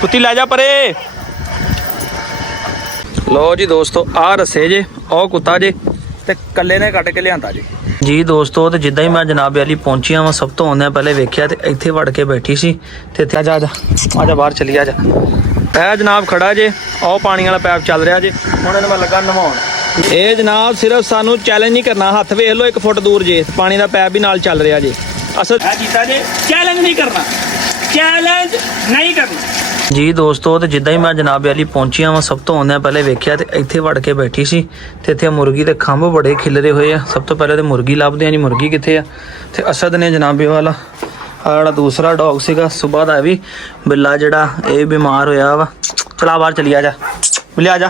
कुत्ती लै जा परे। लो जी दोस्तों आ रस्से जे ओ कुत्ता जे ते कल्ले ने कट के लियांदा जी दोस्तों। तो जिद्दां ही मैं जनाब वाली पहुंचिया वा सब तो आउंदे पहले वेख्या ते इत्थे वड़ के बैठी सी ते आजा आजा आजा बाहर चली आजा। ए जनाब खड़ा जे ओ पानी वाला पैप चल रहा जे हुण इहनूं मैं लगा नवाउण। ये जनाब सिर्फ सानू चैलेंज नहीं करना, हथ वेख लो 1 फुट दूर जे पानी का पैप भी नाल चल रहा जे। असल कीता जे चैलेंज नहीं करना, चैलेंज नहीं करना जी दोस्तों। तो जिद्दां ही मैं जनाब वाली पहुंचिया वा सब तो आउंदे पहले वेख्या ते इत्थे वड़ के बैठी सी ते इत्थे मुर्गी दे खंभ बड़े खिलरे हुए आ। सब तो पहले तो मुर्गी लभदे आ जी, मुर्गी कित्थे आ। ते असद ने जनाबे वाला आ दूसरा डॉग सीगा सुबह दा भी बिल्ला जिहड़ा ये बीमार होया वा। चला बाहर चली आजा बिल्ली आजा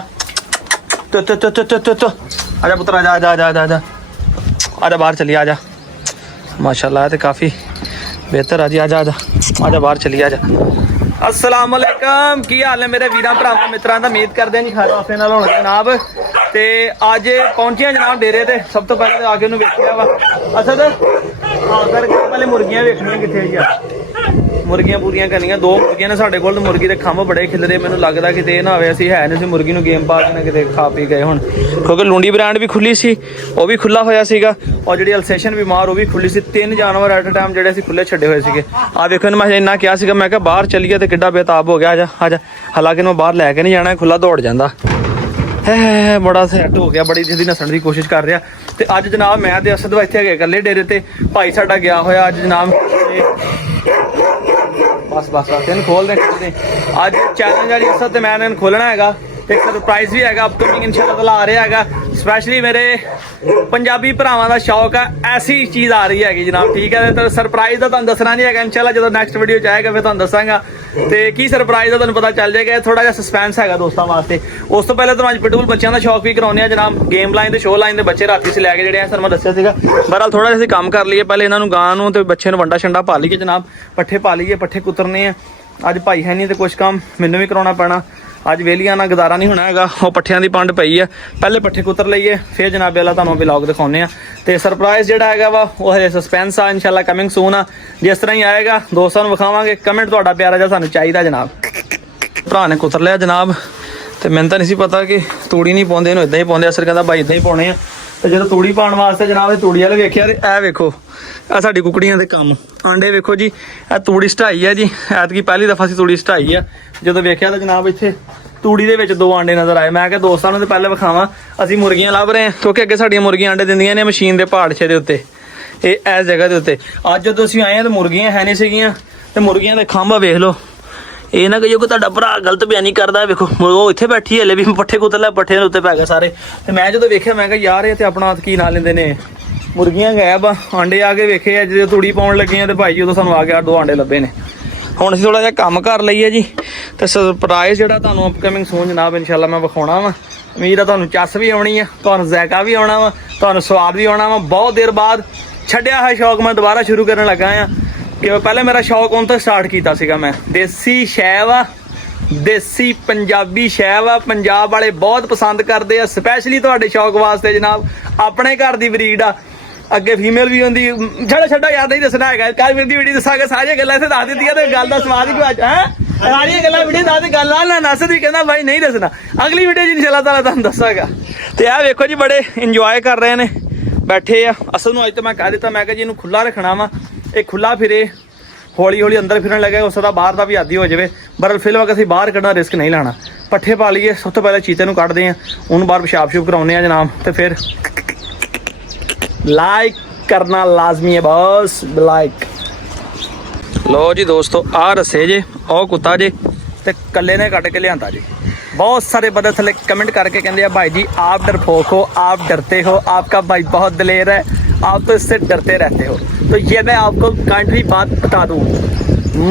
तो आजा पुत्र आजा आजा आजा आजा आजा आजा बाहर चली आजा। माशाल्लाह ते काफ़ी बेहतर आज आजा आजा आजा बाहर चली आजा। अस्सलाम वालेकुम, की हाल है मेरे वीरां भरावां मित्रां दा। उम्मीद करदे हैं जी खैर आफियत नाल होण जनाब। ते अज पहुंचे जनाब डेरे ते सब तो पहले आके उन्होंने वेखिया वा असद करके पहले मुर्गियां वेखनियां कित्थे जी। मुर्गियां पूरियां करनियां, 2 मुर्गियां ने साडे कोल। मुर्गी दे खंभ बड़े खिलरे, मैनूं लगदा किते ना होवे असीं है नहीं मुर्गी नूं गेम पा के ना किते खा पी गए हुण, क्योंकि लूंडी ब्रांड भी खुली सी वो भी खुला होया सीगा और जिहड़ी अल्सेशन बीमार वो भी खुली सी। 3 जानवर एट टाइम जिहड़े असीं खुले छड्डे होए सीगे। आ वेखो मैं इन्ना किहा सीगा, मैं कहा बाहर चलीए ते किड्डा बेताब हो गया। आजा आजा, हालांकि मैं बाहर लैके नहीं जाना, खुला दौड़ जांदा है। बड़ा सैट हो गया, बड़ी जल्दी नसण की कोशिश कर रहा। तो अज जनाब मैं ते असद इत्थे गए कल्ले डेरे ते, भाई साडा गया होया अज जनाब। बस बस बस इन खोल दे अज चैलेंज वाली असद ते मैं खोलना है। एक सरप्राइज भी है अपकमिंग इंशाल्लाह आ रहा है। स्पैशली मेरे पंजाबी भरावां दा शौक है, ऐसी चीज़ आ रही है जनाब, ठीक है। तो सरप्राइज का तुहानूं दसना नहीं है इंशाल्लाह, जो नैक्सट वीडियो च आएगा फिर तुहानूं दसांगा। तो की सरप्राइज है तुहानूं पता चल जाएगा, थोड़ा जिहा सस्पेंस है दोस्तों वास्ते। उस तो पहले तुहानूं अज पिटबुल बच्चों का शौक भी कराउने जनाब। गेम लाइन शो लाइन के बच्चे राती से लैके जिहड़े सर मैं दस्सिया सीगा। बहरहाल थोड़ा जिहा काम कर लीए, पहले इन्होंने गां नूं ते बच्चे नूं वंडा शंडा पा लीए जनाब, पट्ठे पा लीए, पट्ठे कुतरने हैं। अज भाई है नहीं तो कुछ काम मैनूं भी कराउणा पैना, अज वेलियां ना गुजारा नहीं होना है। वो पट्ठियां की पंड पई है, पहले पट्ठे कुतर लईए फिर जनाब वाला तुहानूं व्लॉग दिखाउने। तो सरप्राइज जिहड़ा है वा वो हजे सस्पेंस आ, इंशाल्लाह कमिंग सून आ। जिस तरह ही आएगा दोस्तों नूं विखावांगे। कमेंट तुहाडा प्यारा जिहा सानूं चाहीदा जनाब। भरा ने कुतर लिया जनाब, तो मैनूं तां नहीं सी पता कि तूड़ी नहीं पाउंदे, इन्हूं इदां ही पाउंदे। असर कहंदा भाई इदां ही पाउणे आ। तो जो तूड़ी पाउण वास्ते जनाब तूड़ी वाले वेखिया ते ऐ वेखो आ साडी कुकड़ियां दे काम आंडे वेखो जी। ए तूड़ी सटाई है जी, ऐतकी पहली दफा सी तूड़ी सटाई है। जो वेखिया तो जनाब इत्थे तूड़ी दे विच 2 आंडे नज़र आए। मैं क्या दोस्तों नूं पहले विखावां असीं मुर्गियां लभ रहे हैं, क्योंकि अगे साडियां मुर्गियां आंडे दिंदियां ने मशीन के पाड़छे के उत्ते, इस जगह के उत्ते। अज जो असीं आए तो मुर्गियां है नहीं सीगियां, ते मुर्गियां दे खंभ वेख लो। ये ना कहियो कि तुहाडा भरा गलत बयानी करदा। वेखो वो इत्थे बैठी है, हले भी पट्ठे कुतर लै, पट्ठे उत्ते पै गए सारे। तो मैं जो वेखिया मैं कहा यार ये तो अपना की ना लेंदे ने, मुर्गियां गैब आंडे आके वेखे जो तूड़ी पाउण लगे तो भाई उदों सानूं आ गया 2 आंडे लभे ने। हुण असीं थोड़ा जिहा काम कर लईए जी। तो सरप्राइज जिहड़ा तुहानूं अपकमिंग सून जनाब इंशाल्लाह मैं विखाउणा वा। उम्मीद है तुहानूं चस भी आउणी आ, तुहानूं ज़ायका भी आउणा वा, तुहानूं स्वाद भी आउणा वा। बहुत देर बाद छड्डिया है शौक, मैं दोबारा शुरू करन लगा आ। कि पहले मेरा शौक उन तो स्टार्ट किया सीगा मैं। देसी शै वा, देसी पंजाबी शै वा, पंजाब वाले बहुत पसंद करते हैं। स्पैशली तुहाडे शौक वास्ते जनाब अपने घर की ब्रीड आ। अगे फीमेल भी होंगी, छड़ा छड्डा याद नहीं दसना है। कल मेरी वीडियो दसांगे, सारियां गल्लां इत्थे दस दित्तियां ते गल दा स्वाद ही कुछ है। सारियां गल्लां वीडियो दस दी गल ना नस दी कहंदा भाई नहीं दसना, अगली वीडियो च इंशाल्लाह ताला तुहानूं दसांगा। ते आ वेखो जी बड़े इंजॉय कर रहे हैं, बैठे आ। असल में अज तो मैं कह दिता, मैं कहा जी इनू खुला रखना वा, ये खुला फिरे हौली हौली अंदर फिरन लगे, उस दा बाहर का भी आदी हो जाए। बरल फिलहाल असीं बाहर कढ़ना रिस्क नहीं लाना। पट्ठे पा लीए, सब तो पहले चीते नूं कढ़दे हैं, उन्होंने बाहर पेशाब शूब कराउने आ जनाब। तो फिर लाइक करना लाजमी है बस, लाइक। लो जी दोस्तों आ रस्से जे ओ कुत्ता जे ते कल्ले ने कट के लियांदा जी। बहुत सारे बंदे थले कमेंट करके कहते हैं भाई जी आप डरपोक हो, आप डरते हो, आपका भाई बहुत दलेर है, आप तो इससे डरते रहते हो। तो ये मैं आपको काइंडली बात बता दूँ,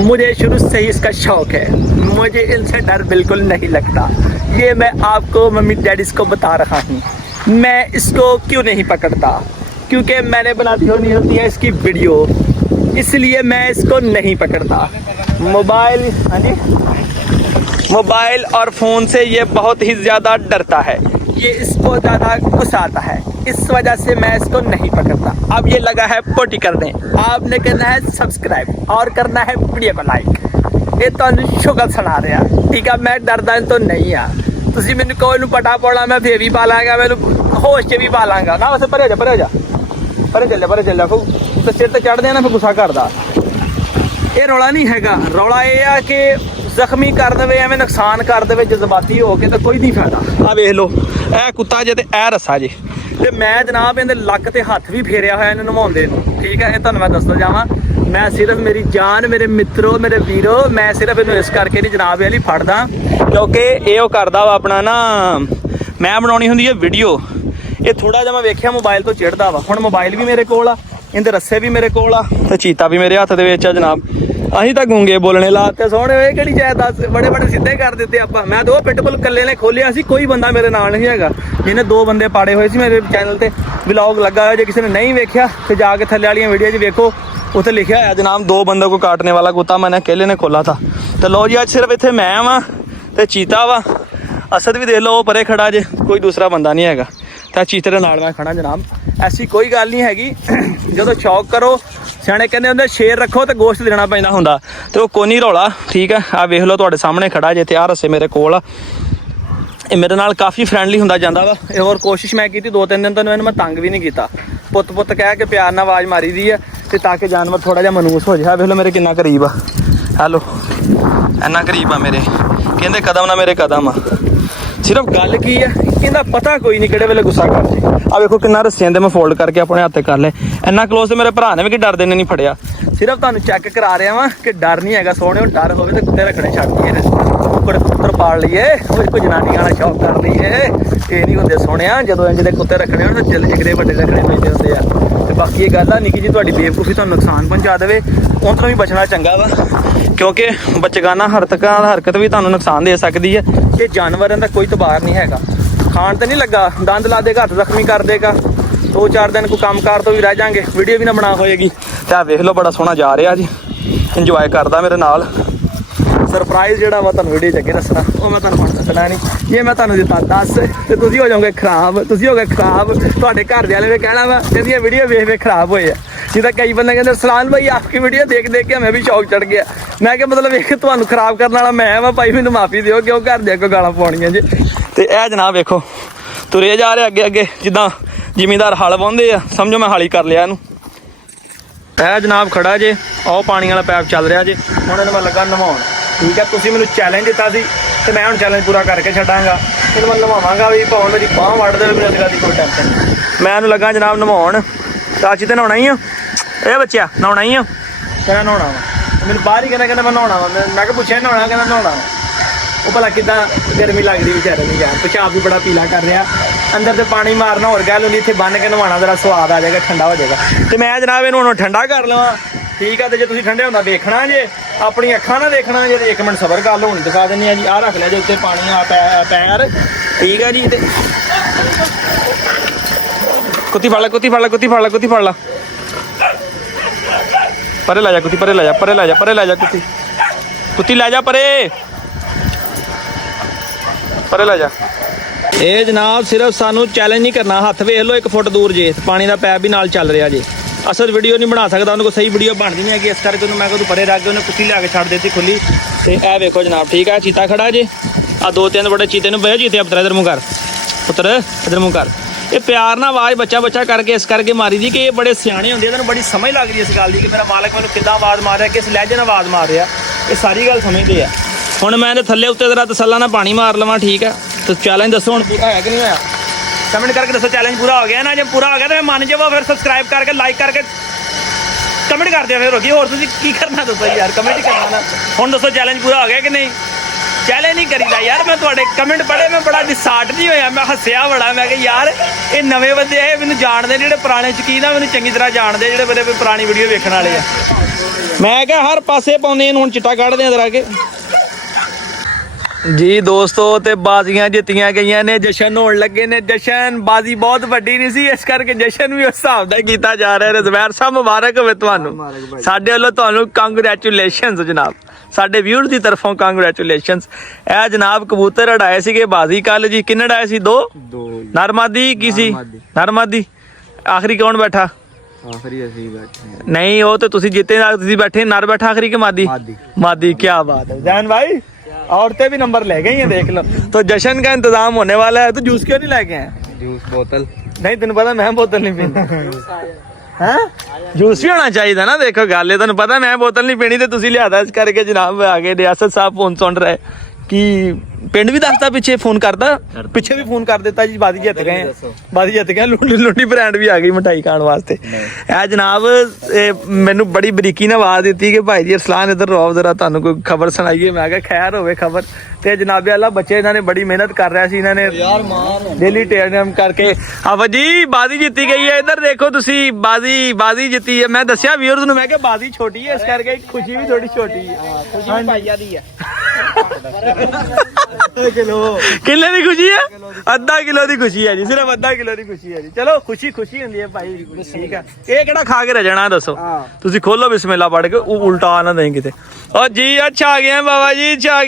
मुझे शुरू से ही इसका शौक है, मुझे इनसे डर बिल्कुल नहीं लगता। ये मैं आपको मम्मी डैडीज़ को बता रहा हूँ। मैं इसको क्यों नहीं पकड़ता, क्योंकि मैंने बनाती होनी होती है इसकी वीडियो, इसलिए मैं इसको नहीं पकड़ता। मोबाइल और फ़ोन से ये बहुत ही ज़्यादा डरता है, ये इसको ज़्यादा गुस्सा आता है, इस वजह से मैं इसको नहीं पकड़ता। अब ये लगा है पोटी कर दें, आपने करना है सब्सक्राइब और करना है वीडियो को लाइक। ਇਹ ਤੁਹਾਨੂੰ ਸ਼ੁਗਰ ਸੁਣਾ ਰਿਹਾ, ਠੀਕ ਆ। ਮੈਂ ਡਰਦਾ ਇਹ ਤੋਂ ਨਹੀਂ ਆ। ਤੁਸੀਂ ਮੈਨੂੰ ਕਹੋ ਇਹਨੂੰ ਪਟਾ ਪਾਉਣਾ, ਮੈਂ ਫੇਰ ਵੀ ਪਾ ਲਾਂਗਾ, ਮੈਨੂੰ ਹੋਸ਼ 'ਚ ਵੀ ਪਾ ਲਾਂਗਾ ਨਾ। ਵੈਸੇ ਪਰੇ ਹੋ ਜਾ, ਪਰੇ ਹੋ ਜਾ, ਪਰੇ ਚੱਲਿਆ ਫਿਰ ਸਿਰ ਤੇ ਚੜ੍ਹਦੇ ਆ ਨਾ, ਫਿਰ ਗੁੱਸਾ ਕਰਦਾ। ਇਹ ਰੌਲਾ ਨਹੀਂ ਹੈਗਾ। ਰੌਲਾ ਇਹ ਆ ਕਿ ਜ਼ਖਮੀ ਕਰ ਦੇਵੇ, ਐਵੇਂ ਨੁਕਸਾਨ ਕਰ ਦੇਵੇ ਜਜ਼ਬਾਤੀ ਹੋ ਕੇ, ਤਾਂ ਕੋਈ ਨਹੀਂ ਫਾਇਦਾ। ਆ ਵੇਖ ਲਓ, ਇਹ ਕੁੱਤਾ ਜੇ ਤੇ ਇਹ ਰੱਸਾ ਜੇ, ਤੇ ਮੈਂ ਜਨਾਬ ਇਹਦੇ ਲੱਕ ਤੇ ਹੱਥ ਵੀ ਫੇਰਿਆ ਹੋਇਆ ਇਹਨੂੰ ਨਵਾਉਂਦੇ ਨੂੰ, ਠੀਕ ਹੈ। ਇਹ ਤੁਹਾਨੂੰ ਮੈਂ ਦੱਸਦਾ ਜਾਵਾਂ, ਮੈਂ ਸਿਰਫ ਮੇਰੀ ਜਾਨ, ਮੇਰੇ ਮਿੱਤਰੋ, ਮੇਰੇ ਵੀਰੋ, ਮੈਂ ਸਿਰਫ ਇਹਨੂੰ ਇਸ ਕਰਕੇ ਨਹੀਂ ਜਨਾਬ ਇਹ ਲਈ ਫੜਦਾ ਕਿਉਂਕਿ ਇਹ ਉਹ ਕਰਦਾ ਵਾ ਆਪਣਾ ਨਾ, ਮੈਂ ਬਣਾਉਣੀ ਹੁੰਦੀ ਹੈ ਵੀਡੀਓ। ਇਹ ਥੋੜਾ ਜਿਹਾ ਮੈਂ ਵੇਖਿਆ ਮੋਬਾਈਲ ਤੋਂ ਚਿੜਦਾ ਵਾ। ਹੁਣ ਮੋਬਾਈਲ ਵੀ ਮੇਰੇ ਕੋਲ ਆ, ਇਹਦੇ ਰੱਸੇ ਵੀ ਮੇਰੇ ਕੋਲ ਆ, ਤੇ ਚੀਤਾ ਵੀ ਮੇਰੇ ਹੱਥ ਦੇ ਵਿੱਚ ਆ ਜਨਾਬ। ਅਸੀਂ ਤਾਂ ਗੂੰਗੇ ਬੋਲਣੇ ਲਾਤੇ ਸੋਹਣੇ, ਇਹ ਕਿਹੜੀ ਚਾਹ ਦੱਸ, ਬੜੇ ਸਿੱਧੇ ਕਰ ਦਿੱਤੇ ਆਪਾਂ। ਮੈਂ ਤਾਂ ਉਹ ਪਿਟਬੁਲ ਇਕੱਲੇ ਨੇ ਖੋਲਿਆ ਸੀ, ਕੋਈ ਬੰਦਾ ਮੇਰੇ ਨਾਲ ਨਹੀਂ ਹੈਗਾ। ਜਿਹਨੇ 2 ਬੰਦੇ ਪਾੜੇ ਹੋਏ ਸੀ ਮੇਰੇ ਚੈਨਲ ਤੇ, ਵਲੌਗ ਲੱਗਾ ਹੋਇਆ। ਜੇ ਕਿਸੇ ਨੇ ਨਹੀਂ ਵੇਖਿਆ ਤੇ ਜਾ ਕੇ ਥੱਲੇ ਵਾਲੀਆਂ ਵੀਡੀਓ 'ਚ ਵੇਖੋ, ਉੱਥੇ ਲਿਖਿਆ ਹੋਇਆ ਜਨਾਬ 2 ਬੰदों को काटने वाला कुत्ता मैंने अकेले ने खोला था। तो लो जी, ਅੱਜ ਸਿਰਫ ਇੱਥੇ ਮੈਂ ਵਾਂ ਤੇ ਚੀਤਾ ਵਾ। ਅਸਦ ਵੀ ਦੇਖ ਲਓ ਉਹ ਪਰੇ ਖੜਾ ਜੇ, ਕੋਈ ਦੂਸਰਾ ਬੰਦਾ ਨਹੀਂ ਹੈਗਾ। ਤਾਂ ਚੀਤੇ ਦੇ ਨਾਲ ਮੈਂ ਖੜਾ ਜਨਾਬ। ਐਸੀ ਕੋਈ ਗੱਲ ਨਹੀਂ ਹੈਗੀ। ਜਦੋਂ ਸ਼ੌਕ ਕਰੋ, ਸਿਆਣੇ ਕਹਿੰਦੇ ਹੁੰਦੇ ਸ਼ੇਰ ਰੱਖੋ ਤੇ ਗੋਸ਼ਤ ਦੇਣਾ ਪੈਂਦਾ ਹੁੰਦਾ, ਤੇ ਉਹ ਕੋਨੀ ਰੌਲਾ, ਠੀਕ ਹੈ। ਆ ਵੇਖ ਲਓ ਤੁਹਾਡੇ ਸਾਹਮਣੇ ਖੜਾ ਜੇ, ਤੇ ਆਹ ਰੱਸੇ ਮੇਰੇ ਕੋਲ ਆ। ਇਹ ਮੇਰੇ ਨਾਲ ਕਾਫੀ ਫਰੈਂਡਲੀ ਹੁੰਦਾ ਜਾਂਦਾ ਵਾ। ਇਹ ਹੋਰ ਕੋਸ਼ਿਸ਼ ਮੈਂ ਕੀਤੀ 2-3 ਦਿਨ ਤੋਂ, ਇਹਨੂੰ ਮੈਂ ਤੰਗ ਵੀ ਨਹੀਂ ਕੀਤਾ। ਪੁੱਤ ਕਹਿ ਕੇ ਪਿਆਰ ਨਾਲ ਆਵਾਜ਼ ਮਾਰੀ ਦੀ ਆ, ਤੇ ਤਾਂ ਕਿ ਜਾਨਵਰ ਥੋੜਾ ਜਿਹਾ ਮਨੂਸ ਹੋ ਜਾਏ। ਵੇਖ ਲਓ ਮੇਰੇ ਕਿੰਨਾ ਕਰੀਬ ਆ, ਹੈਲੋ, ਇੰਨਾ ਕਰੀਬ ਆ ਮੇਰੇ, ਕਹਿੰਦੇ ਕਦਮ ਨਾ ਮੇਰੇ ਕਦਮ ਆ। ਸਿਰਫ ਗੱਲ ਕੀ ਆ, ਇਹਦਾ ਪਤਾ ਕੋਈ ਨਹੀਂ ਕਿਹੜੇ ਵੇਲੇ ਗੁੱਸਾ ਕਰ ਜੇ। ਆ ਵੇਖੋ ਕਿੰਨਾ ਰੱਸਿਆਂ ਦੇ ਮੈਂ ਫੋਲਡ ਕਰਕੇ ਆਪਣੇ ਹੱਥ ਤੇ ਕਰ ਲਏ। ਇੰਨਾ ਕਲੋਜ਼ ਤੇ ਮੇਰੇ ਭਰਾ ਨੇ ਵੀ ਕਿ ਡਰਦੇ ਨੇ ਨਹੀਂ ਫੜਿਆ। ਸਿਰਫ ਤੁਹਾਨੂੰ ਚੈੱਕ ਕਰਾ ਰਿਹਾ ਵਾਂ ਕਿ ਡਰ ਨਹੀਂ ਹੈਗਾ। ਸੋਹਣੇ ਡਰ ਹੋਵੇ ਤੇ ਕੁੱਤੇ ਰੱਖਣੇ ਛੱਡ ਦਈਏ, ਪੁੱਤਰ ਪਾਲ ਲਈਏ, ਕੋਈ ਜਨਾਨੀ ਵਾਲਾ ਸ਼ੌਕ ਕਰ ਲਈਏ। ਇਹ ਨਹੀਂ ਹੁੰਦੇ ਸੋਹਣਿਆ, ਜਦੋਂ ਇੰਜ ਦੇ ਕੁੱਤੇ ਰੱਖਣੇ ਹੋਣ ਤਾਂ ਜਿਗਰੇ ਵੱਡੇ ਰੱਖਣੇ ਪੈਂਦੇ ਹੁੰਦੇ ਆ। ਤੇ ਬਾਕੀ ਇਹ ਗੱਲ ਆ, ਨਿੱਕੀ ਜੀ ਤੁਹਾਡੀ ਬੇਵਕੂਫੀ ਤੁਹਾਨੂੰ ਨੁਕਸਾਨ ਪਹੁੰਚਾ ਦੇਵੇ, ਉਹਨਾਂ ਤੋਂ ਵੀ ਬਚਣਾ ਚੰਗਾ ਵਾ, ਕਿਉਂਕਿ ਬਚਗਾਨਾ ਹਰਕਤ ਵੀ ਤੁਹਾਨੂੰ ਨੁਕਸਾਨ ਦੇ ਸਕਦੀ ਹੈ। ਇਹ ਜਾਨਵਰਾਂ ਦਾ ਕੋਈ ਤਬਾਰ ਨਹੀਂ ਹੈਗਾ। ਖਾਣ ਤੇ ਨਹੀਂ ਲੱਗਾ, ਦੰਦ ਲਾ ਦੇਗਾ, ਹੱਥ ਜ਼ਖਮੀ ਕਰ ਦੇਗਾ, 2-4 ਦਿਨ ਕੋਈ ਕੰਮਕਾਰ ਤੋਂ ਵੀ ਰਹਿ ਜਾਾਂਗੇ, ਵੀਡੀਓ ਵੀ ਨਾ ਬਣਾ ਹੋਏਗੀ। ਤੇ ਆ ਵੇਖ ਲਓ ਬੜਾ ਸੋਹਣਾ ਜਾ ਰਿਹਾ ਜੀ, ਇੰਜੋਏ ਕਰਦਾ ਮੇਰੇ ਨਾਲ। ਸਰਪ੍ਰਾਈਜ਼ ਜਿਹੜਾ ਵਾ ਤੁਹਾਨੂੰ ਵੀਡੀਓ 'ਚ ਅੱਗੇ ਦੱਸਣਾ, ਉਹ ਮੈਂ ਤੁਹਾਨੂੰ ਹੁਣ ਦੱਸਣਾ ਨਹੀਂ। ਜੇ ਮੈਂ ਤੁਹਾਨੂੰ ਦਿੱਤਾ 10 ਤੇ ਤੁਸੀਂ ਹੋ ਜਾਓਗੇ ਖਰਾਬ, ਤੁਹਾਡੇ ਘਰ ਦੇ ਵਾਲੇ ਨੇ ਕਹਿਣਾ ਵਾ ਇਹਦੀਆਂ ਵੀਡੀਓ ਵੇਖ ਖਰਾਬ ਹੋਏ ਆ। ਜਿੱਦਾਂ ਕਈ ਬੰਦੇ ਕਹਿੰਦੇ ਸਲਾਨ ਭਾਈ ਆਪकी ਵੀਡੀਓ ਦੇਖ ਕੇ ਹमें ਵੀ ਸ਼ੌਕ ਚੜ ਗਿਆ। ਮੈਂ ਕਿਹਾ ਮਤਲਬ ਵੇਖ ਤੁਹਾਨੂੰ ਖਰਾਬ ਕਰਨ ਵਾਲਾ ਮੈਂ ਵਾ ਭਾਈ, ਮੈਨੂੰ ਮਾਫੀ ਦਿਓ, ਕਿਉਂ ਘਰ ਦੇ ਅੱਗੋਂ ਗਾਲਾਂ ਪਾਉਣੀਆਂ ਜੇ। ਤੇ ਇਹ ਜਨਾਬ ਵੇਖੋ ਤੁਰੇ ਜਾ ਰਿਹਾ ਅੱਗੇ ਜਿੱਦਾਂ ਜ਼ਿਮੀਂਦਾਰ ਹਲ ਵਾਹੁੰਦੇ ਆ, ਸਮਝੋ ਮੈਂ ਹਾਲੀ ਕਰ ਲਿਆ ਇਹਨੂੰ। ਇਹ ਜਨਾਬ ਖੜਾ ਜੇ, ਆਹ ਪਾਣੀ ਵਾਲਾ ਪੈਪ ਚੱਲ ਰਿਹਾ ਜੇ। ਹੁਣ ਇਹਨੂੰ ਮੈਂ ਲੱਗਾ ਨਵਾਉਣ, ਠੀਕ ਹੈ। ਤੁਸੀਂ ਮੈਨੂੰ ਚੈਲੰਜ ਦਿੱਤਾ ਸੀ ਤੇ ਮੈਂ ਹੁਣ ਚੈਲੰਜ ਪੂਰਾ ਕਰਕੇ ਛੱਡਾਂਗਾ। ਇਹਨੂੰ ਮੈਂ ਨਵਾਵਾਂਗਾ ਵੀ ਭਾਵੇਂ ਮੇਰੀ ਬਾਂਹ ਵੱਢ ਦੇਵੇ, ਮੈਨੂੰ ਇਸ ਗੱਲ ਦੀ ਕੋਈ ਟੈਨਸ਼ਨ ਨਹੀਂ। ਮੈਂ ਇਹਨੂੰ ਲੱਗਾ ਜਨਾਬ ਨਵਾਉਣ। ਚਾਚੀ ਤੇ ਨਹਾਉਣਾ ਹੀ ਆ, ਇਹ ਬੱਚਿਆ ਨਹਾਉਣਾ ਹੀ ਆ, ਕਹਿੰਦਾ ਨਹਾਉਣਾ ਵਾ। ਮੈਨੂੰ ਬਾਹਰ ਹੀ ਕਹਿੰਦਾ ਮੈਂ ਨਹਾਉਣਾ ਵਾ। ਮੈਂ ਕਿਹਾ ਪੁੱਛਿਆ ਨਹਾਉਣਾ, ਕਹਿੰਦਾ ਨਹਾਉਣਾ ਵਾ। ਉਹ ਭਲਾ ਕਿੱਦਾਂ ਗਰਮੀ ਲੱਗਦੀ ਵਿਚਾਰੇ ਨੂੰ ਯਾਰ, ਪਿਸ਼ਾਬ ਵੀ ਬੜਾ ਪੀਲਾ ਕਰ ਰਿਹਾ, ਅੰਦਰ ਤੇ ਪਾਣੀ ਮਾਰਨਾ ਹੋਰ ਗੱਲ ਹੁੰਦੀ, ਇੱਥੇ ਬੰਨ ਕੇ ਨਵਾਉਣਾ ਜ਼ਰਾ ਸਵਾਦ ਆ ਜਾਏਗਾ, ਠੰਡਾ ਹੋ ਜਾਏਗਾ। ਤੇ ਮੈਂ ਜਨਾਬ ਇਹਨੂੰ ਹੁਣ ਠੰਡਾ ਕਰ ਲਵਾਂ, ਠੀਕ ਆ। ਤੇ ਜੇ ਤੁਸੀਂ ਠੰਡੇ ਹੁੰਦਾ ਵੇਖਣਾ ਜੇ, ਆਪਣੀ ਅੱਖਾਂ ਨਾਲ ਦੇਖਣਾ ਜੇ, 1 ਮਿੰਟ ਸਬਰ ਕਰ ਲਓ, ਹੁਣ ਦਿਖਾ ਦਿੰਦੇ ਆ ਜੀ। ਆਹ ਰੱਖ ਲਿਆ ਜੇ ਉੱਤੇ ਪਾਣੀ ਆ ਪੈਰ, ਠੀਕ ਆ ਜੀ। ਤੇ ਕੁੱਤੀ ਫੜ ਲਾ, ਪਰੇ ਲੈ ਜਾ ਕੁੱਤੀ, ਪਰੇ ਲੈ ਜਾ ਕੁੱਤੀ ਲੈ ਜਾ ਪਰੇ ਲੈ ਜਾ। ਇਹ ਜਨਾਬ ਸਿਰਫ ਸਾਨੂੰ ਚੈਲੰਜ ਨਹੀਂ ਕਰਨਾ, ਹੱਥ ਵੇਖ ਲਓ 1 ਫੁੱਟ ਦੂਰ ਜੇ, ਪਾਣੀ ਦਾ ਪੈਪ ਵੀ ਨਾਲ ਚੱਲ ਰਿਹਾ ਜੇ। ਅਸਲ ਵੀਡੀਓ ਨਹੀਂ ਬਣਾ ਸਕਦਾ, ਉਹਨੂੰ ਕੋਈ ਸਹੀ ਵੀਡੀਓ ਬਣਦੀ ਨਹੀਂ ਹੈਗੀ, ਇਸ ਕਰਕੇ ਉਹਨੂੰ ਮੈਂ ਕਿਹਾ ਤੂੰ ਪਰੇ ਰੱਖ ਕੇ ਉਹਨੇ ਕੁੱਤੀ ਲਿਆ ਕੇ ਛੱਡ ਦਿੱਤੀ ਖੁੱਲੀ। ਤੇ ਇਹ ਵੇਖੋ ਜਨਾਬ, ਠੀਕ ਆ, ਚੀਤਾ ਖੜਾ ਜੇ। ਆ 2-3 ਬੜੇ ਚੀਤੇ ਨੂੰ ਬਹਿ ਚੀਤੇ ਪੁੱਤਰ ਇਧਰ ਮੂੰਹ ਕਰ, ਇਧਰ ਮੂੰਹ ਕਰ। ਇਹ ਪਿਆਰ ਨਾਲ ਆਵਾਜ਼ ਬੱਚਾ ਕਰਕੇ ਇਸ ਕਰਕੇ ਮਾਰੀ ਦੀ ਕਿ ਇਹ ਬੜੇ ਸਿਆਣੇ ਹੁੰਦੇ, ਇਹਨਾਂ ਨੂੰ ਬੜੀ ਸਮਝ ਲੱਗਦੀ ਇਸ ਗੱਲ ਦੀ ਕਿ ਮੇਰਾ ਮਾਲਕ ਮੈਨੂੰ ਕਿੱਦਾਂ ਆਵਾਜ਼ ਮਾਰ ਰਿਹਾ, ਕਿਸ ਲਹਿਜੇ ਨਾਲ ਆਵਾਜ਼ ਮਾਰ ਰਿਹਾ, ਇਹ ਸਾਰੀ ਗੱਲ ਸਮਝਦੇ ਆ। ਹੁਣ ਮੈਂ ਇਹਦੇ ਥੱਲੇ ਉੱਤੇ ਜ਼ਰਾ ਤਸੱਲਾ ਨਾਲ ਪਾਣੀ ਮਾਰ ਲਵਾਂ, ਠੀਕ ਆ। ਤੇ ਚੈਲੰਜ ਦੱਸੋ ਹੁਣ ਪੂਰਾ ਹੋਇਆ ਕਿ ਨਹੀਂ ਹੋਇਆ, ਕਮੈਂਟ ਕਰਕੇ ਦੱਸੋ। ਚੈਲੰਜ ਪੂਰਾ ਹੋ ਗਿਆ ਨਾ, ਜੇ ਪੂਰਾ ਹੋ ਗਿਆ ਤਾਂ ਮੰਨ ਜਾਵੋ, ਫਿਰ ਸਬਸਕ੍ਰਾਈਬ ਕਰਕੇ ਲਾਈਕ ਕਰਕੇ ਕਮੈਂਟ ਕਰ ਦਿਓ। ਫਿਰ ਹੋ ਗਈ, ਹੋਰ ਤੁਸੀਂ ਕੀ ਕਰਨਾ ਦੱਸੋ ਯਾਰ, ਕਮੈਂਟ ਹੀ ਕਰਨਾ ਨਾ। ਹੁਣ ਦੱਸੋ ਚੈਲੰਜ ਪੂਰਾ ਹੋ ਗਿਆ ਕਿ ਨਹੀਂ। ਚੈਲੰਜ ਨਹੀਂ ਕਰੀਦਾ ਯਾਰ, ਮੈਂ ਤੁਹਾਡੇ ਕਮੈਂਟ ਪੜ੍ਹੇ, ਮੈਂ ਬੜਾ ਡਿਸਾਰਟ ਨਹੀਂ ਹੋਇਆ, ਮੈਂ ਹੱਸਿਆ ਬੜਾ। ਮੈਂ ਕਿਹਾ ਯਾਰ ਇਹ ਨਵੇਂ ਬੰਦੇ ਇਹ ਮੈਨੂੰ ਜਾਣਦੇ, ਜਿਹੜੇ ਪੁਰਾਣੇ ਸ਼ੌਕੀਨ ਆ ਮੈਨੂੰ ਚੰਗੀ ਤਰ੍ਹਾਂ ਜਾਣਦੇ, ਜਿਹੜੇ ਮੇਰੇ ਪੁਰਾਣੀ ਵੀਡੀਓ ਵੇਖਣ ਵਾਲੇ ਆ। ਮੈਂ ਕਿਹਾ ਹਰ ਪਾਸੇ ਪਾਉਂਦੇ ਇਹਨੂੰ, ਹੁਣ ਚਿੱਟਾ ਕੱਢਦੇ ਆ ਜਰਾ ਕੇ ਜੀ ਦੋਸਤੋ। ਤੇ ਬਾਜ਼ੀਆਂ ਜਿੱਤੀਆਂ ਗਈਆਂ ਨੇ, ਜਸ਼ਨ ਹੋਣ ਲੱਗੇ ਨੇ। ਜਸ਼ਨ ਬਾਜ਼ੀ ਬਹੁਤ ਵੱਡੀ ਨਹੀਂ ਸੀ, ਇਸ ਕਰਕੇ ਜਸ਼ਨ ਵੀ ਉਸ ਹਿਸਾਬ ਦਾ ਕੀਤਾ ਜਾ ਰਿਹਾ। ਰਜ਼ਵੈਰ ਸਾਹਿਬ ਮੁਬਾਰਕ ਹੋਵੇ ਤੁਹਾਨੂੰ, ਸਾਡੇ ਵੱਲੋਂ ਤੁਹਾਨੂੰ ਕੰਗ੍ਰੈਚੁਲੇਸ਼ਨਸ ਜਨਾਬ, ਸਾਡੇ ਵਿਊਅਰ ਦੀ ਤਰਫੋਂ ਕੰਗ੍ਰੈਚੁਲੇਸ਼ਨਸ। ਇਹ ਜਨਾਬ ਕਬੂਤਰ ਉਡਾਏ ਸੀਗੇ ਬਾਜ਼ੀ ਕੱਲ ਜੀ। ਕਿੰਨੇ ਉਡਾਏ ਸੀ? 2 ਨਰਮਾਦੀ ਕੀ ਸੀ? ਨਰਮਾਦੀ। ਆਖਰੀ ਕੌਣ ਬੈਠਾ? ਆਖਰੀ ਅਸੀਂ ਬੈਠੇ ਨਹੀਂ ਉਹ ਤੇ ਤੁਸੀਂ ਜਿੱਤੇ ਨਾਲ ਤੁਸੀਂ ਬੈਠੇ ਨਰ ਬੈਠਾ आखिरी के मादी मादी क्या बात है जैन भाई औरतें भी नंबर ले गई हैं देख लो तो जश्न का इंतजाम होने वाला है तो जूस क्यों नहीं लेके आए ਜੂਸ ਬੋਤਲ नहीं तेन पता मैं बोतल नहीं पीता है जूस भी होना चाहिए था ना देखो गल तेन पता मैं बोतल नहीं पीनी तो तुसी लिया इस करके जनाब आगे रियासत साहब फोन सुन रहे कि पिंड भी दसदा पिछे फोन करदा पिछे भी फोन कर देता जी बादी जित गए लुंडी ब्रांड भी आ गई मिठाई खाण वास्ते ए जनाब मैनू बड़ी बरीकी ने आवाज दी कि भाई जी अरसलान इधर रहो जरा तुहानू कोई खबर सुनाइए मैं कहा खैर होवे खबर ते जनाबे अल्लाह बच्चे इन्होंने बड़ी मेहनत कर रहा सी इन्होंने डेली ट्रेनिंग करके हाँ जी बाजी जीती गई है इधर देखो तुसी बाजी जीती है मैं दसिया व्यूअर्स नू मैं कि बाजी छोटी है इस करके खुशी भी थोड़ी छोटी है खुशी भाईया दी है किले ਦੀ खुशी है ਅੱਧਾ ਕਿਲੋ ਦੀ खुशी है जी सिर्फ ਅੱਧਾ ਕਿਲੋ ਦੀ खुशी है जी चलो खुशी खुशी ਹੁੰਦੀ ਹੈ ਭਾਈ ਠੀਕ ਹੈ ਇਹ ਕਿਹੜਾ ਖਾ ਕੇ ਰਹਿਣਾ ਦੱਸੋ ਤੁਸੀਂ ਖੋਲੋ ਬਿਸਮਿਲ੍ਲਾ ਪੜ ਕੇ ਉਲਟਾ ਨਾ ਦੇਂ ਕਿਤੇ ਓ ਜੀ ਅੱਛਾ ਆ ਗਏ ਬਾਬਾ ਜੀ ਆ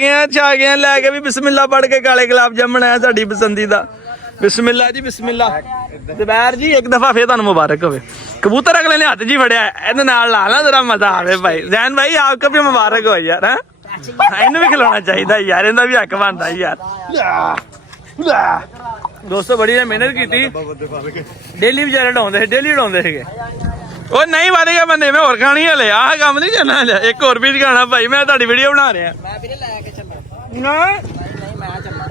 ਗਏ ਲੈ ਕੇ ਵੀ ਬਿਸਮਿਲ੍ਲਾ ਪੜ ਕੇ ਕਾਲੇ ਗੁਲਾਬ ਜਾਮਣ ਹੈ ਸਾਡੀ ਪਸੰਦੀਦਾ ਬਿਸਮਿਲ੍ਲਾ ਜੀ ਬਿਸਮਿਲ੍ਲਾ ਜ਼ਬੈਰ ਜੀ ਇੱਕ ਦਫਾ ਫੇਰ ਤੁਹਾਨੂੰ ਮੁਬਾਰਕ ਹੋਵੇ ਕਬੂਤਰ ਅਗਲੇ ਨੇ ਹੱਥ ਜੀ ਫੜਿਆ ਇਹਦੇ ਨਾਲ ਲਾ ਲਾ ਜ਼ਰਾ ਮਜ਼ਾ ਆਵੇ ਭਾਈ ਜ਼ੈਨ ਭਾਈ ਆਪਕੋ ਵੀ ਮੁਬਾਰਕ ਹੋ ਯਾਰ ਹੈ ਇਹਨੂੰ ਵੀ ਖਿਲਾਉਣਾ ਚਾਹੀਦਾ ਯਾਰ ਇਹਦਾ ਵੀ ਹੱਕ ਬਣਦਾ ਯਾਰ ਦੋਸਤੋ ਬੜੀ ਨੇ ਮਿਹਨਤ ਕੀਤੀ ਡੇਲੀ ਵਿਚਾਰੇ ਡਾਉਂਦੇ ਸੀਗੇ ਉਹ ਨਹੀਂ ਵਧ ਗਿਆ ਬੰਦੇ ਮੈਂ ਹੋਰ ਖਾਣੀ ਹਲੇ ਆਹ ਕੰਮ ਨਹੀਂ ਕਰਨਾ ਇੱਕ ਹੋਰ ਵੀ ਖਾਣਾ ਭਾਈ ਮੈਂ ਤੁਹਾਡੀ ਵੀਡੀਓ ਬਣਾ ਰਿਹਾ ਮੈਂ ਵੀਰੇ ਲੈ ਕੇ ਚੱਲਾਂ ਨਾ ਨਹੀਂ ਮੈਂ ਚੱਲਾਂ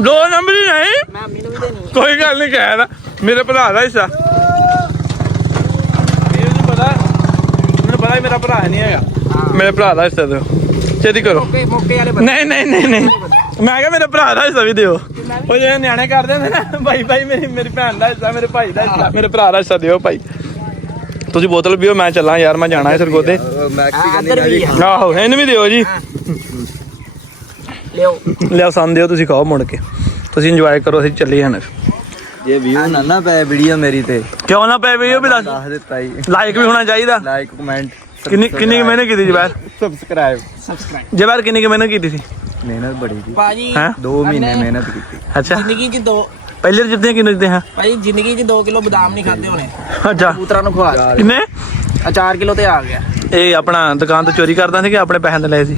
ਦੋ ਨੰਬਰ ਹੀ ਨਹੀਂ ਮੈਂ ਅੰਮੀ ਨੂੰ ਵੀ ਦੇਣੀ ਕੋਈ ਗੱਲ ਨਹੀਂ ਕਹਿਦਾ ਮੇਰੇ ਭਰਾ ਦਾ ਹਿੱਸਾ ਮੈਨੂੰ ਪਤਾ ਮੇਰਾ ਭਰਾ ਨਹੀਂ ਹੈਗਾ ਮੇਰੇ ਭਰਾ ਦਾ ਹਿੱਸਾ ਦਿਓ ਛੇਤੀ ਕਰੋ ਨਹੀਂ ਮੈਂ ਕਿਹਾ ਮੇਰੇ ਭਰਾ ਦਾ ਹਿੱਸਾ ਵੀ ਦਿਓ ਉਹ ਜਿਹੜੇ ਨਿਆਣੇ ਕਰਦੇ ਹੁੰਦੇ ਨਾ ਭਾਈ ਮੇਰੀ ਭੈਣ ਦਾ ਹਿੱਸਾ ਮੇਰੇ ਭਾਈ ਦਾ ਹਿੱਸਾ ਮੇਰੇ ਭਰਾ ਦਾ ਹਿੱਸਾ ਦਿਓ ਭਾਈ ਤੁਸੀਂ ਬੋਤਲ ਪੀਓ ਮੈਂ ਚੱਲਾਂ ਯਾਰ ਮੈਂ ਜਾਣਾ ਹੈ ਸਰਗੋਦੇ ਆਹੋ ਇਹਨੂੰ ਵੀ ਦਿਓ ਜੀ ਲਿਓ ਸਾਨੂੰ ਦਿਓ ਤੁਸੀਂ ਖਾਓ ਮੁੜ ਕੇ ਤੁਸੀਂ ਇੰਜੋਏ ਕਰੋ ਅਸੀਂ ਚੱਲੀਏ ਹੁਣ ਜੇ ਵੀਊ ਨਾ ਪਏ ਵੀਡੀਓ ਮੇਰੀ ਤੇ ਕਿਉਂ ਨਾ ਪਏ ਵੀਡੀਓ ਵੀ ਦੱਸ ਦਿੱਤਾ ਜੀ ਲਾਈਕ ਵੀ ਹੋਣਾ ਚਾਹੀਦਾ ਲਾਈਕ ਕਮੈਂਟ ਕਿੰਨੀ ਮਿਹਨਤ ਕੀਤੀ ਜਬੈਰ ਸਬਸਕ੍ਰਾਈਬ ਜਬੈਰ ਕਿੰਨੀ ਮਿਹਨਤ ਕੀਤੀ ਸੀ ਮਿਹਨਤ ਬੜੀ ਸੀ ਭਾਜੀ 2 ਮਹੀਨੇ ਮਿਹਨਤ ਕੀਤੀ ਅੱਛਾ ਜ਼ਿੰਦਗੀ 'ਚ ਦੋ ਪਹਿਲੇ ਜਿੱਤੇ ਕਿੰਨੇ ਜਿੱਤੇ ਹਾਂ ਭਾਜੀ ਜ਼ਿੰਦਗੀ 'ਚ 2 ਕਿਲੋ ਬਦਾਮ ਨਹੀਂ ਖਾਦੇ ਹੋਣੇ ਅੱਛਾ ਕਬੂਤਰਾਂ ਨੂੰ ਖਵਾ ਕਿੰਨੇ 4 ਕਿਲੋ ਤੇ ਆ ਗਿਆ ਇਹ ਆਪਣਾ ਦੁਕਾਨ ਤੋਂ ਚੋਰੀ ਕਰਦਾ ਸੀ ਕਿ ਆਪਣੇ ਪੈਸੇ ਤੇ ਲਏ ਸੀ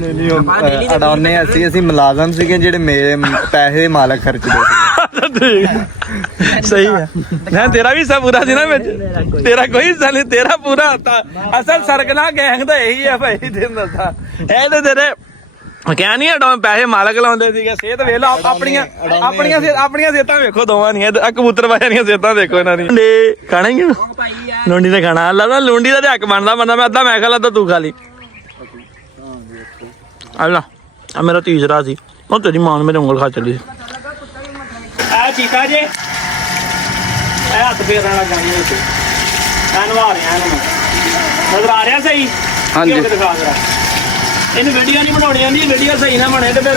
ਅਡਾਉਨੇ ਅਸੀਂ ਮੁਲਾਜ਼ਮ ਸੀਗੇ ਜਿਹੜੇ ਮੇਰੇ ਪੈਸੇ ਮਾਲਕ ਖਰਚਦੇ ਸੀ ਸਹੀ ਹੈ ਮੈਂ ਤੇਰਾ ਵੀ ਸਭ ਪੂਰਾ ਸੀ ਨਾ ਵਿੱਚ ਤੇਰਾ ਕੋਈ ਹਿੱਸਾ ਨਹੀਂ ਤੇਰਾ ਪੂਰਾ ਹੁੰਦਾ ਅਸਲ ਸਰਕਲਾ ਗੈਂਗ ਦਾ ਇਹੀ ਹੈ ਭਾਈ ਦਿਨ ਦੱਸਾਂ ਇਹ ਤੇ ਤੇਰੇ ਕਿਆ ਨਹੀਂ ਅਡਾਉਂ ਪੈਸੇ ਮਾਲਕ ਲਾਉਂਦੇ ਸੀਗੇ ਸਿਹਤ ਵੇਖ ਲਓ ਆਪਣੀਆਂ ਸਿਹਤਾਂ ਵੇਖੋ ਦੋਵਾਂ ਦੀਆਂ ਕਬੂਤਰ ਵਾਲਿਆਂ ਦੀਆਂ ਸਿਹਤਾਂ ਦੇਖੋ ਇਹਨਾਂ ਦੀ ਖਾਣਾ ਹੀ ਲੁੰਡੀ ਦਾ ਖਾਣਾ ਲੱਗਾ ਲੁੰਡੀ ਦਾ ਤੇ ਹੱਕ ਬਣਦਾ ਮੈਂ ਅੱਧਾ ਮੈਂ ਖਾ ਲਾ ਤੂੰ ਖਾ ਲਈ ਅੱਲਾ ਆ ਮੇਰਾ ਤੀਸਰਾ ਸੀ ਉਹ ਤੇਰੀ ਮਾਂ ਨੇ ਮੇਰੇ ਉਂਗਲ ਖਾ ਚੱਲੀ ਆ ਚੀਤਾ ਜੇ ਇਹ ਹੱਥ ਫੇਰਨ ਵਾਲਾ ਗਾਣੀ ਵਿੱਚ ਨਵਾ ਰਿਹਾ ਇਹਨੂੰ ਨਜ਼ਰ ਆ ਰਿਹਾ ਸਹੀ ਹਾਂਜੀ ਦਿਖਾ ਜਰਾ ਇਹਨੂੰ ਵੀਡੀਓ ਨਹੀਂ ਬਣਾਉਣੀ ਆਂਦੀ ਵੀਡੀਓ ਸਹੀ ਨਾ ਬਣੇ ਤੇ ਫਿਰ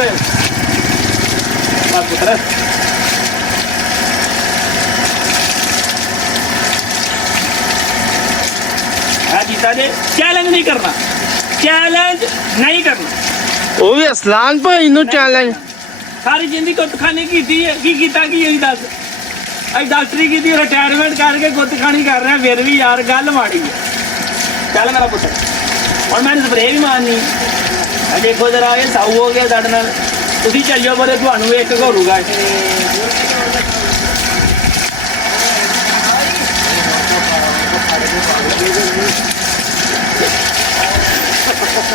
ਬਸ ਪੁੱਤਰ ਆ ਜੀਤਾ ਜੇ ਚੈਲੰਜ ਨਹੀਂ ਕਰਨਾ ਉਹ ਵੀ ਅਸਲਾਨ ਭਾਈ ਨੂੰ ਚੈਲੰਜ ਸਾਰੀ ਜ਼ਿੰਦਗੀ ਗੁੱਤਖਾਨੀ ਕੀਤੀ ਹੈ ਕੀ ਕੀਤਾ ਕੀ ਹੋਈ ਦੱਸ ਅੱਜ ਡਾਕਟਰੀ ਕੀਤੀ ਰਿਟਾਇਰਮੈਂਟ ਕਰਕੇ ਗੁੱਤਖਾਨੀ ਕਰ ਰਿਹਾ ਫਿਰ ਵੀ ਯਾਰ ਗੱਲ ਮਾੜੀ ਹੈ ਚੱਲ ਮੇਰਾ ਪੁੱਤਰ ਹੁਣ ਮੈਂ ਸਪਰੇਅ ਵੀ ਮਾਰਨੀ ਆ ਦੇਖੋ ਜਰਾ ਇਹ ਸਾਊ ਹੋ ਗਿਆ ਤੁਹਾਡੇ ਨਾਲ ਤੁਸੀਂ ਚੱਲਿਓ ਬਰੇ ਤੁਹਾਨੂੰ ਇੱਕ ਘੋਰੂਗਾ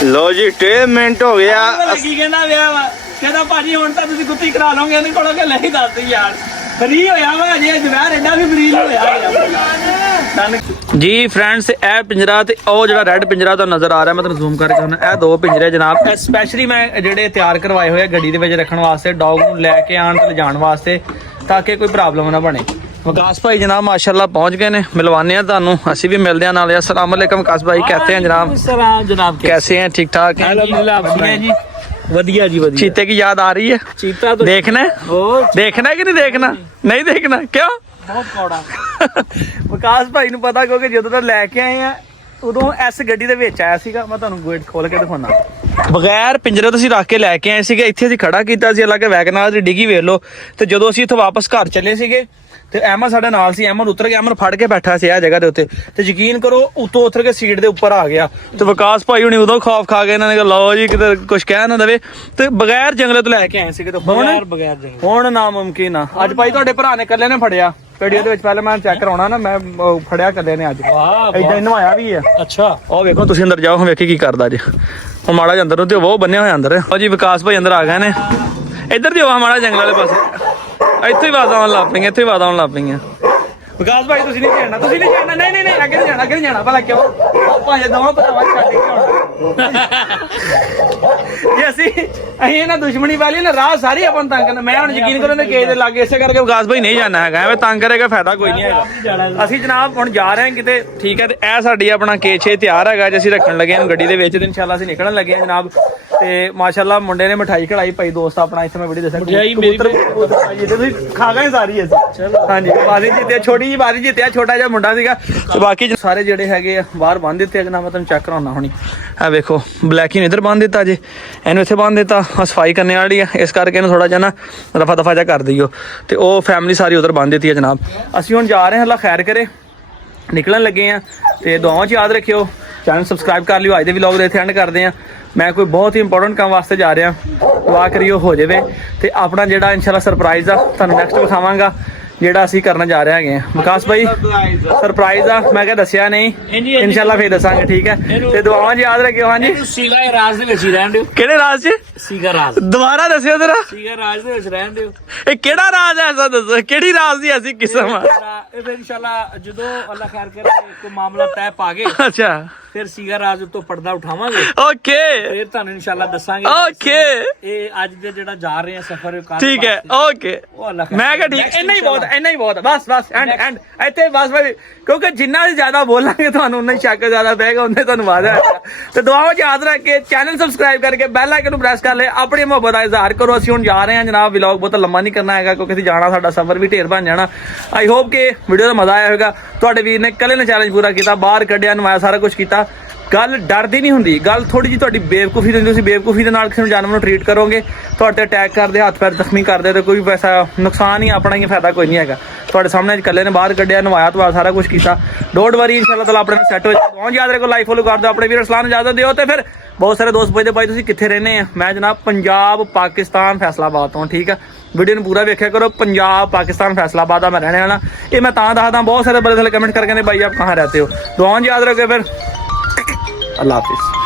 ਲੋ ਜੀ 2 ਮਿੰਟ ਹੋ ਗਿਆ ਕੀ ਕਹਿੰਦਾ ਵਿਆਹ ਵਾ ਕਹਿੰਦਾ ਭਾਜੀ ਹੁਣ ਤਾਂ ਤੁਸੀਂ ਗੁੱਤੀ ਕਰਾ ਲਓਗੇ ਇਹਦੇ ਕੋਲੋਂ ਕਿ ਨਹੀਂ ਦੱਸ ਯਾਰ ਫਰੀ ਹੋਇਆ ਵਾ ਅਜੇ ਜਵਾਰ ਐਡਾ ਵੀ ਫਰੀ ਹੋਇਆ ਜੀ ਫਰੈਂਡਸ ਇਹ ਪਿੰਜਰਾ ਤੇ ਉਹ ਜਿਹੜਾ ਰੈੱਡ ਪਿੰਜਰਾ ਤੁਹਾਨੂੰ ਨਜ਼ਰ ਆ ਰਿਹਾ ਮੈਂ ਤੁਹਾਨੂੰ ਜ਼ੂਮ ਕਰਕੇ ਹੁਣ ਇਹ 2 ਪਿੰਜਰੇ ਜਨਾਬ ਸਪੈਸ਼ਲੀ ਮੈਂ ਜਿਹੜੇ ਤਿਆਰ ਕਰਵਾਏ ਹੋਏ ਆ ਗੱਡੀ ਦੇ ਵਿੱਚ ਰੱਖਣ ਵਾਸਤੇ ਡੌਗ ਨੂੰ ਲੈ ਕੇ ਆਉਣ ਤੇ ਲਿਜਾਣ ਵਾਸਤੇ ਤਾਂ ਕਿ ਕੋਈ ਪ੍ਰੋਬਲਮ ਨਾ ਬਣੇ विकास भाई जनाब माशाल्लाह पहुंच गए ने मिलवाने हैं ਤੁਹਾਨੂੰ ਅਸੀਂ ਵੀ ਮਿਲਦੇ ਹਾਂ ਨਾਲੇ अस्सलाम वालेकुम विकास भाई कैसे हैं जनाब जनाब कैसे हैं ठीक ठाक हैं बढ़िया जी बढ़िया जी बढ़िया चीते की याद आ रही है चीता तो देखना है देखना है कि नहीं देखना नहीं देखना क्यों बहुत कौड़ा विकास भाई ਨੂੰ ਪਤਾ ਕਿਉਂਕਿ ਜਦੋਂ ਦਾ ਲੈ ਕੇ ਆਏ ਆ ਉਦੋਂ ਇਸ ਗੱਡੀ ਦੇ ਵਿੱਚ ਆਇਆ ਸੀਗਾ ਮੈਂ ਤੁਹਾਨੂੰ ਗੇਟ ਖੋਲ ਕੇ ਦਿਖਾਉਣਾ ਬਗੈਰ ਪਿੰਜਰੇ ਤੋਂ ਅਸੀਂ ਰੱਖ ਕੇ ਲੈ ਕੇ ਆਏ ਸੀਗੇ। ਇੱਥੇ ਅਸੀਂ ਖੜਾ ਕੀਤਾ ਸੀ, ਅਲੱਗ ਵੈਗਨਾਰ ਦੀ ਡਿੱਗੀ ਵੇਖ ਲਓ। ਤੇ ਜਦੋਂ ਅਸੀਂ ਇੱਥੋਂ ਵਾਪਸ ਘਰ ਚੱਲੇ ਸੀਗੇ ਤੇ ਅਹਿਮਦ ਸਾਡੇ ਨਾਲ ਸੀ। ਅਹਿਮਦ ਉਤਰ ਗਿਆ, ਅਹਿਮਦ ਫੜ ਕੇ ਬੈਠਾ ਸੀ ਇਹ ਜਗ੍ਹਾ ਦੇ ਉੱਤੇ। ਤੇ ਯਕੀਨ ਕਰੋ ਉੱਤੋਂ ਉਤਰ ਕੇ ਸੀਟ ਦੇ ਉੱਪਰ ਆ ਗਿਆ। ਤੇ ਵਿਕਾਸ ਭਾਈ ਹੁਣੀ ਉਦੋਂ ਖੌਫ ਖਾ ਗਏ, ਇਹਨਾਂ ਨੇ ਕਿਹਾ ਲਓ ਜੀ ਕਿਤੇ ਕੁਝ ਕਹਿ ਨਾ ਦੇਵੇ। ਤੇ ਬਗੈਰ ਜੰਗਲੇ ਤੋਂ ਲੈ ਕੇ ਆਏ ਸੀਗੇ। ਤੇ ਬਗੈਰ ਜੰਗਲ ਹੁਣ ਨਾਮੁਮਕਿਨ ਆ। ਅੱਜ ਭਾਈ ਤੁਹਾਡੇ ਭਰਾ ਨੇ ਇਕੱਲੇ ਨੇ ਫੜਿਆ ਵੀਡੀਓ ਦੇ ਵਿੱਚ। ਪਹਿਲੇ ਮੈਂ ਚੈੱਕ ਕਰਾਉਣਾ ਨਾ, ਮੈਂ ਫੜਿਆ ਇਕੱਲੇ ਨੇ ਅੱਜ। ਏਦਾਂ ਨਵਾਇਆ ਵੀ ਆ। ਅੱਛਾ ਉਹ ਵੇਖੋ ਤੁਸੀਂ ਅੰਦਰ ਜਾਓ, ਵੇਖੀ ਕੀ ਕਰਦਾ ਜੀ। ਉਹ ਮਾੜਾ ਜਿਹਾ ਅੰਦਰ ਨੂੰ ਤੇ ਉਹ ਬੰਨਿਆ ਹੋਇਆ ਅੰਦਰ। ਉਹ ਜੀ ਵਿਕਾਸ ਭਾਈ ਅੰਦਰ ਆ ਗਏ ਨੇ। ਇੱਧਰ ਦੀ ਮਾੜਾ ਜੰਗਲ ਵਾਲੇ ਪਾਸੇ। ਇੱਥੇ ਹੀ ਆਵਾਜ਼ਾਂ ਆਉਣ ਲੱਗ ਪਈਆਂ, ਇੱਥੇ ਹੀ ਆਵਾਜ਼ਾਂ ਆਉਣ ਲੱਗ ਪਈਆਂ। ਵਿਕਾਸ ਭਾਈ ਤੁਸੀਂ ਨਹੀਂ ਜਾਣਾ, ਤੁਸੀਂ ਨਹੀਂ ਜਾਣਾ। ਨਹੀਂ ਨਹੀਂ ਅੱਗੇ ਨਹੀਂ ਜਾਣਾ, ਅੱਗੇ ਨਹੀਂ ਜਾਣਾ। ਭਲਾ ਕਿਉਂ? ਆਪਾਂ ਜੇ ਦੋਵਾਂ ਭਰਾਵਾਂ ਛੱਡ ਕੇ ਆਉਣਾ। ਜੇ ਅਸੀਂ ਇਹਨਾਂ ਦੁਸ਼ਮਣੀ ਵਾਲੀ ਨਾ ਰਾਹ ਸਾਰੀ ਆਪਾਂ ਨੂੰ ਤੰਗ ਕਰਨਾ। ਮੈਂ ਹੁਣ ਯਕੀਨ ਕਰੋ ਨੇ ਕੇਜ ਦੇ ਲਾਗੇ, ਇਸੇ ਕਰਕੇ ਵਿਕਾਸ ਭਾਈ ਨਹੀਂ ਜਾਣਾ ਹੈਗਾ। ਐਵੇਂ ਤੰਗ ਕਰੇਗਾ ਫਾਇਦਾ ਕੋਈ ਨਹੀਂ ਹੈਗਾ। ਅਸੀਂ ਜਨਾਬ ਹੁਣ ਜਾ ਰਹੇ ਹਾਂ ਕਿਤੇ, ਠੀਕ ਹੈ। ਤੇ ਇਹ ਸਾਡੀ ਆਪਣਾ K6 ਤਿਆਰ ਹੈਗਾ ਜੇ ਅਸੀਂ ਰੱਖਣ ਲੱਗੇ ਹਾਂ ਗੱਡੀ ਦੇ ਵਿੱਚ। ਤੇ ਇਨਸ਼ਾਅੱਲਾ ਅਸੀਂ ਨਿਕਲਣ ਲੱਗੇ ਹਾਂ ਜਨਾਬ। ਤੇ ਮਾਸ਼ਾਅੱਲਾ ਮੁੰਡੇ ਨੇ ਮਠਾਈ ਖੜਾਈ ਭਾਈ ਦੋਸਤ ਆਪਣਾ। ਇੱਥੇ ਮੈਂ ਵੀਡੀਓ ਦੱਸਿਆ ਤੁਸੀਂ ਖਾ ਗਏ ਸਾਰੀ ਅਸੀਂ। ਹਾਂਜੀ ਬਾਜੀ ਜਿੱਤਿਆ, ਛੋਟੀ ਜਿਹੀ ਬਾਜੀ ਜਿੱਤਿਆ, ਛੋਟਾ ਜਿਹਾ ਮੁੰਡਾ ਸੀਗਾ। ਤੇ ਬਾਕੀ ਸਾਰੇ ਜਿਹੜੇ ਹੈਗੇ ਆ ਬਾਹਰ ਬੰਨ ਦਿੱਤੇ ਆ ਜਨਾਬ। ਮੈਂ ਤੁਹਾਨੂੰ ਚੈੱਕ ਕਰਾਉਣਾ ਹੁਣੀ। ਇਹ ਵੇਖੋ ਬਲੈਕੀ ਨੂੰ ਇੱਧਰ ਬੰਨ ਦਿੱਤਾ ਜੇ, ਇਹਨੂੰ ਇੱਥੇ ਬੰਨ ਦਿੱਤਾ। ਸਫਾਈ ਕਰਨੇ ਵਾਲੀ ਆ, ਇਸ ਕਰਕੇ ਇਹਨੂੰ ਥੋੜਾ ਜਿਹਾ ਨਾ ਰਫਾ ਦਫਾ ਜਿਹਾ ਕਰ ਦਈਓ। ਤੇ ਉਹ ਫੈਮਿਲੀ ਸਾਰੀ ਉਧਰ ਬੰਨ ਦਿੱਤੀ ਹੈ ਜਨਾਬ। ਅਸੀਂ ਹੁਣ ਜਾ ਰਹੇ ਹਾਂ, ਅੱਲਾ ਖੈਰ ਕਰੇ, ਨਿਕਲਣ ਲੱਗੇ ਆ। ਤੇ ਦੁਆਵਾਂ 'ਚ ਯਾਦ ਰੱਖਿਓ, ਚੈਨਲ ਸਬਸਕ੍ਰਾਈਬ ਕਰ ਲਿਓ। ਅੱਜ ਦੇ ਵਲੌਗ ਦੇ ਇੱਥੇ ਐਂਡ ਕਰਦੇ ਆ। ਮੈਂ ਕੋਈ ਬਹੁਤ ਹੀ ਇੰਪੋਰਟੈਂਟ ਕੰਮ ਵਾਸਤੇ ਜਾ ਰਿਹਾ, ਦੁਆ ਕਰਿਓ ਹੋ ਜਾਵੇ। ਤੇ ਆਪਣਾ ਜਿਹੜਾ ਇਨਸ਼ਾਅੱਲਾ ਸਰਪ੍ਰਾਈਜ਼ ਆ ਤੁਹਾਨੂੰ ਨੈਕਸਟ ਵਿਖਾਵਾਂਗਾ, ਜਿਹੜਾ ਅਸੀਂ ਕਰਨ ਜਾ ਰਹੇ ਹੈਗੇ ਆ। ਵਿਕਾਸ ਭਾਈ ਸਰਪ੍ਰਾਈਜ਼ ਆ, ਮੈਂ ਕਿਹਾ ਦੱਸਿਆ ਨਹੀਂ, ਇਨਸ਼ਾਅੱਲਾ ਫੇਰ ਦੱਸਾਂਗੇ, ਠੀਕ ਹੈ। ਤੇ ਦੁਆਵਾਂ 'ਚ ਯਾਦ ਰੱਖਿਓ। ਹਾਂਜੀ ਸੀਗਾ ਰਾਜ ਦੇ ਵਿੱਚ ਹੀ ਰਹਿਣ ਦਿਓ। ਕਿਹੜੇ ਰਾਜ 'ਚ? ਸੀਗਾ ਰਾਜ। ਦੁਬਾਰਾ ਦੱਸਿਓ ਜਰਾ। ਸੀਗਾ ਰਾਜ ਦੇ ਵਿੱਚ ਰਹਿਣ ਦਿਓ। ਇਹ ਕਿਹੜਾ ਰਾਜ ਹੈ ਐਸਾ ਦੱਸੋ, ਕਿਹੜੀ ਰਾਜ ਦੀ ਐਸੀ ਕਿਸਮ ਆ? ਇਹ ਫਿਰ ਇਨਸ਼ਾਅੱਲਾ ਜਦੋਂ ਅੱਲਾ ਖੈਰ ਕਰੇ ਕੋਈ ਮਾਮਲਾ ਤੈਅ ਪਾ ਗਏ, ਅੱਛਾ ਫਿਰ ਸੀਗਾ ਰਾਜ ਤੋਂ ਪਰਦਾ ਉਠਾਵਾਂਗੇ। ਓਕੇ ਫਿਰ ਤੁਹਾਨੂੰ ਇਨਸ਼ਾਅੱਲਾ ਦੱਸਾਂਗੇ। ਓਕੇ ਇਹ ਅੱਜ ਦੇ ਜਿਹੜਾ ਜਾ ਰਹੇ ਆ ਸਫ਼ਰ, ਠੀਕ ਹੈ। ਓਕੇ ਮੈਂ ਕਿਹਾ ਠੀਕ, ਇੰਨਾ ਹੀ ਬਹੁਤ, ਇੰਨਾ ਹੀ ਬਹੁਤ। ਬਸ ਐਂਡ ਇੱਥੇ ਬਸ ਭਾਈ, ਕਿਉਂਕਿ ਜਿੰਨਾ ਵੀ ਜ਼ਿਆਦਾ ਬੋਲਾਂਗੇ ਤੁਹਾਨੂੰ ਉਨਾ ਹੀ ਸ਼ੱਕ ਜ਼ਿਆਦਾ ਪਏਗਾ, ਉਹਨੇ ਤੁਹਾਨੂੰ ਵਾਦਾ ਹੈ। ਤੇ ਦੁਆਵਾਂ 'ਚ ਯਾਦ ਰੱਖ ਕੇ ਚੈਨਲ ਸਬਸਕ੍ਰਾਈਬ ਕਰਕੇ ਬੈਲ ਆਈਕਨ ਨੂੰ ਪ੍ਰੈਸ ਕਰ ਲੈ, ਆਪਣੀ ਮੁਹੱਬਤ ਦਾ ਇਜ਼ਹਾਰ ਕਰੋ। ਅਸੀਂ ਹੁਣ ਜਾ ਰਹੇ ਹਾਂ ਜਨਾਬ। ਵਲੌਗ ਬਹੁਤ ਲੰਮਾ ਨਹੀਂ ਕਰਨਾ ਹੈਗਾ ਕਿਉਂਕਿ ਅਸੀਂ ਜਾਣਾ, ਸਾਡਾ ਸਫ਼ਰ ਵੀ ਢੇਰ ਬਣ ਜਾਣਾ। ਆਈ ਹੋਪ ਕਿ ਵੀਡੀਓ ਦਾ ਮਜ਼ਾ ਆਇਆ ਹੋਵੇਗਾ। ਤੁਹਾਡੇ ਵੀਰ ਨੇ ਇਕੱਲੇ ਨੇ ਚੈਲੰਜ ਪੂਰਾ ਕੀਤਾ, ਬਾਹਰ ਕੱਢਿਆ, ਨਵਾਇਆ, ਸਾਰਾ ਕੁਝ ਕੀਤਾ। ਗੱਲ ਡਰਦੀ ਨਹੀਂ ਹੁੰਦੀ, ਗੱਲ ਥੋੜੀ ਜਿਹੀ ਤੁਹਾਡੀ ਬੇਵਕੂਫੀ ਦੀ ਹੁੰਦੀ। ਤੁਸੀਂ ਬੇਵਕੂਫੀ ਦੇ ਨਾਲ ਕਿਸੇ ਨੂੰ ਜਾਨਵਰ ਨੂੰ ਟਰੀਟ ਕਰੋਗੇ, ਤੁਹਾਡੇ ਅਟੈਕ ਕਰਦੇ, ਹੱਥ ਪੈਰ ਜ਼ਖਮੀ ਕਰਦੇ, ਤੇ ਕੋਈ ਵੈਸਾ ਨੁਕਸਾਨ ਹੀ ਆਪਣਾ ਹੀ ਫਾਇਦਾ ਕੋਈ ਨਹੀਂ ਹੈਗਾ। ਤੁਹਾਡੇ ਸਾਹਮਣੇ ਇਕੱਲੇ ਨੇ ਬਾਹਰ ਕੱਢਿਆ, ਨਵਾਇਆ, ਧਵਾਇਆ, ਸਾਰਾ ਕੁਝ ਕੀਤਾ। ਡੋਂਟ ਵਰੀ, ਇਨਸ਼ਾਅੱਲਾ ਤਾਲਾ ਆਪਣੇ ਨਾਲ ਸੈੱਟ ਹੋ ਜਾਏਗਾ। ਬਹੁਤ ਯਾਦ ਰੱਖੋ, ਲਾਈਕ ਫੋਲੋ ਕਰ ਦਿਓ, ਆਪਣੇ ਵੀਰ ਸਲਾਮ ਇਜਾਜ਼ਤ ਦਿਓ। ਤੇ ਫਿਰ ਬਹੁਤ ਸਾਰੇ ਦੋਸਤ ਪੁੱਛਦੇ ਭਾਈ ਤੁਸੀਂ ਕਿੱਥੇ ਰਹਿੰਦੇ ਆ? ਮੈਂ ਜਨਾਬ ਪੰਜਾਬ ਪਾਕਿਸਤਾਨ ਫੈਸਲਾਬਾਦ ਤੋਂ, ਠੀਕ ਆ। ਵੀਡੀਓ ਨੂੰ ਪੂਰਾ ਵੇਖਿਆ ਕਰੋ। ਪੰਜਾਬ ਪਾਕਿਸਤਾਨ ਫੈਸਲਾਬਾਦ ਦਾ ਮੈਂ ਰਹਿਣੇ ਵਾਲਾ। ਇਹ ਮੈਂ ਤਾਂ ਦੱਸਦਾ, ਬਹੁਤ ਸਾਰੇ ਬੜੇ ਥੱਲੇ ਕਮੈਂਟ ਕਰਕੇ ਨੇ ਭਾਈ ਆਪ ਕਹਾਂ ਰਹਤੇ ਹੋ। ਦੁਆਵਾਂ 'ਚ ਯਾਦ ਰੱਖੋ। ਫਿਰ अल्लाह हाफिज़।